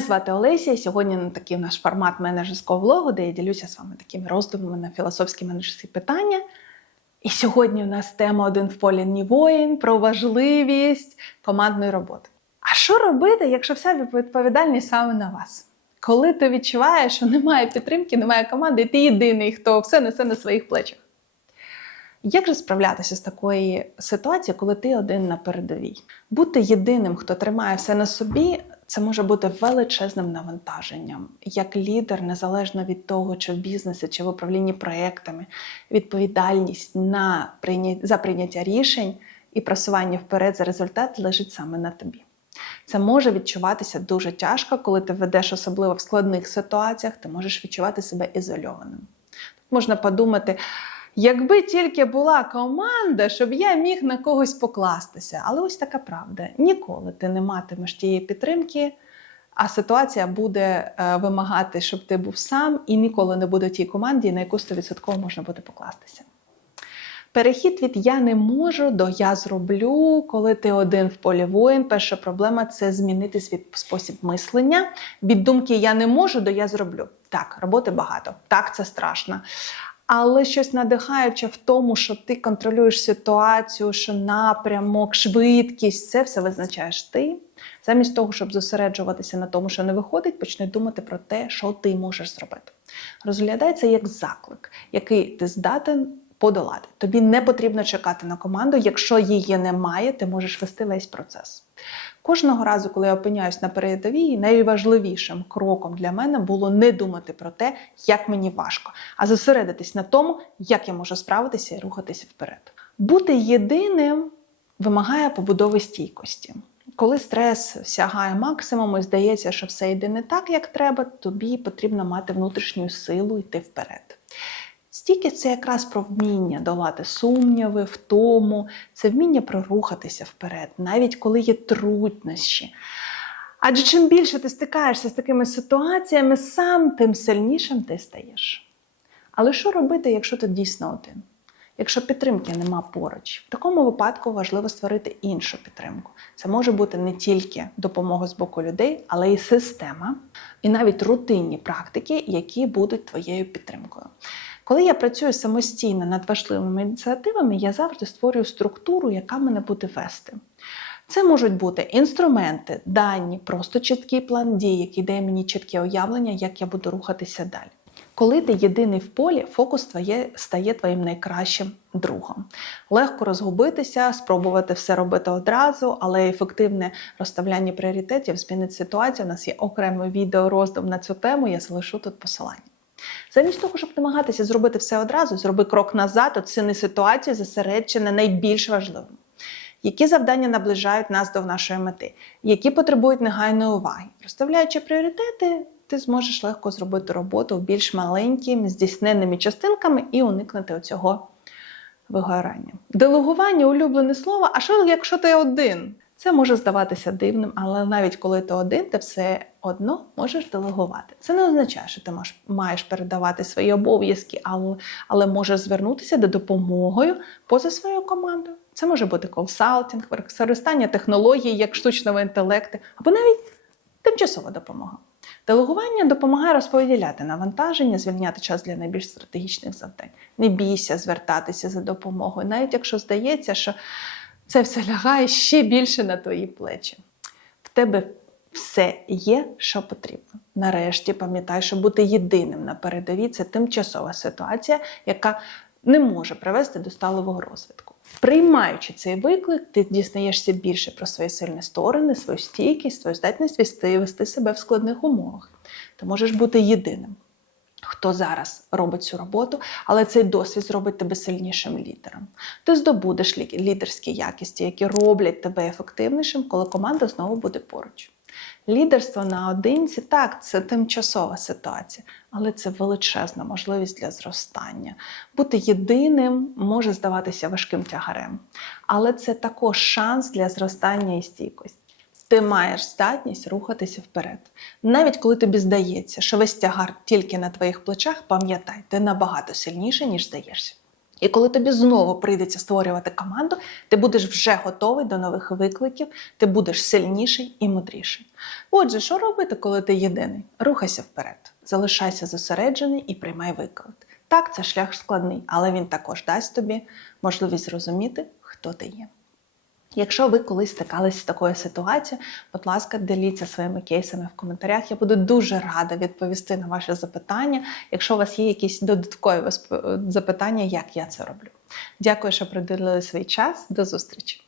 звати Олеся, і сьогодні на такий наш формат менеджерського влогу, де я ділюся з вами такими роздумами на філософські менеджерські питання. І сьогодні у нас тема один в полі ні воїн про важливість командної роботи. А що робити, якщо вся відповідальність саме на вас? Коли ти відчуваєш, що немає підтримки, немає команди, і ти єдиний, хто все несе на своїх плечах. Як же справлятися з такої ситуації, коли ти один на передовій? Бути єдиним, хто тримає все на собі, це може бути величезним навантаженням. Як лідер, незалежно від того, чи в бізнесі, чи в управлінні проектами, відповідальність на за прийняття рішень і просування вперед за результат лежить саме на тобі. Це може відчуватися дуже тяжко, коли ти ведеш особливо в складних ситуаціях, ти можеш відчувати себе ізольованим. Тут можна подумати. Якби тільки була команда, щоб я міг на когось покластися. Але ось така правда: ніколи ти не матимеш тієї підтримки, а ситуація буде е, вимагати, щоб ти був сам, і ніколи не буде тій команді, на яку 100% можна буде покластися. Перехід від я не можу до я зроблю, коли ти один в полі воїн. Перша проблема це змінити свій спосіб мислення. Від думки я не можу до я зроблю. Так, роботи багато. Так, це страшно. Але щось надихаюче в тому, що ти контролюєш ситуацію, що напрямок, швидкість це все визначаєш ти. Замість того, щоб зосереджуватися на тому, що не виходить, почни думати про те, що ти можеш зробити. Розглядається як заклик, який ти здатен подолати. Тобі не потрібно чекати на команду. Якщо її немає, ти можеш вести весь процес. Кожного разу, коли я опиняюсь на передовій, найважливішим кроком для мене було не думати про те, як мені важко, а зосередитись на тому, як я можу справитися і рухатися вперед. Бути єдиним вимагає побудови стійкості. Коли стрес сягає максимуму і здається, що все йде не так, як треба, тобі потрібно мати внутрішню силу йти вперед. Стійкість – це якраз про вміння долати сумніви, втому, це вміння прорухатися вперед, навіть коли є труднощі. Адже чим більше ти стикаєшся з такими ситуаціями, сам тим сильнішим ти стаєш. Але що робити, якщо ти дійсно один? Якщо підтримки нема поруч, в такому випадку важливо створити іншу підтримку. Це може бути не тільки допомога з боку людей, але й система, і навіть рутинні практики, які будуть твоєю підтримкою. Коли я працюю самостійно над важливими ініціативами, я завжди створюю структуру, яка мене буде вести. Це можуть бути інструменти, дані, просто чіткий план дій, який дає мені чітке уявлення, як я буду рухатися далі. Коли ти єдиний в полі, фокус твоє стає твоїм найкращим другом. Легко розгубитися, спробувати все робити одразу, але ефективне розставляння пріоритетів змінить ситуацію. У нас є окремий відеороздум на цю тему, я залишу тут посилання. Замість того, щоб намагатися зробити все одразу, зроби крок назад, оціни ситуацію, зосередься на найбільш важливому. Які завдання наближають нас до нашої мети, які потребують негайної уваги. Розставляючи пріоритети, ти зможеш легко зробити роботу більш маленькими, здійсненними частинками і уникнути оцього вигорання. Делегування улюблене слово, а що якщо ти один? Це може здаватися дивним, але навіть коли ти один, ти все одно можеш делегувати. Це не означає, що ти маєш передавати свої обов'язки, але, але можеш звернутися до допомогою поза своєю командою. Це може бути консалтинг, використання технологій як штучного інтелекту, або навіть тимчасова допомога. Делегування допомагає розподіляти навантаження, звільняти час для найбільш стратегічних завдань. Не бійся звертатися за допомогою, навіть якщо здається, що це все лягає ще більше на твої плечі. В тебе все є, що потрібно. Нарешті пам'ятай, що бути єдиним на передовій це тимчасова ситуація, яка не може привести до сталого розвитку. Приймаючи цей виклик, ти дізнаєшся більше про свої сильні сторони, свою стійкість, свою здатність вести, вести себе в складних умовах. Ти можеш бути єдиним хто зараз робить цю роботу, але цей досвід зробить тебе сильнішим лідером. Ти здобудеш лідерські якісті, які роблять тебе ефективнішим, коли команда знову буде поруч. Лідерство наодинці так, це тимчасова ситуація, але це величезна можливість для зростання. Бути єдиним може здаватися важким тягарем, але це також шанс для зростання і стійкості. Ти маєш здатність рухатися вперед. Навіть коли тобі здається, що весь тягар тільки на твоїх плечах, пам'ятай, ти набагато сильніше, ніж здаєшся. І коли тобі знову прийдеться створювати команду, ти будеш вже готовий до нових викликів, ти будеш сильніший і мудріший. Отже, що робити, коли ти єдиний? Рухайся вперед, залишайся зосереджений і приймай виклик. Так, це шлях складний, але він також дасть тобі можливість зрозуміти, хто ти є. Якщо ви колись стикалися з такою ситуацією, будь ласка, діліться своїми кейсами в коментарях. Я буду дуже рада відповісти на ваші запитання, якщо у вас є якісь додаткові восп- запитання, як я це роблю. Дякую, що приділили свій час. До зустрічі!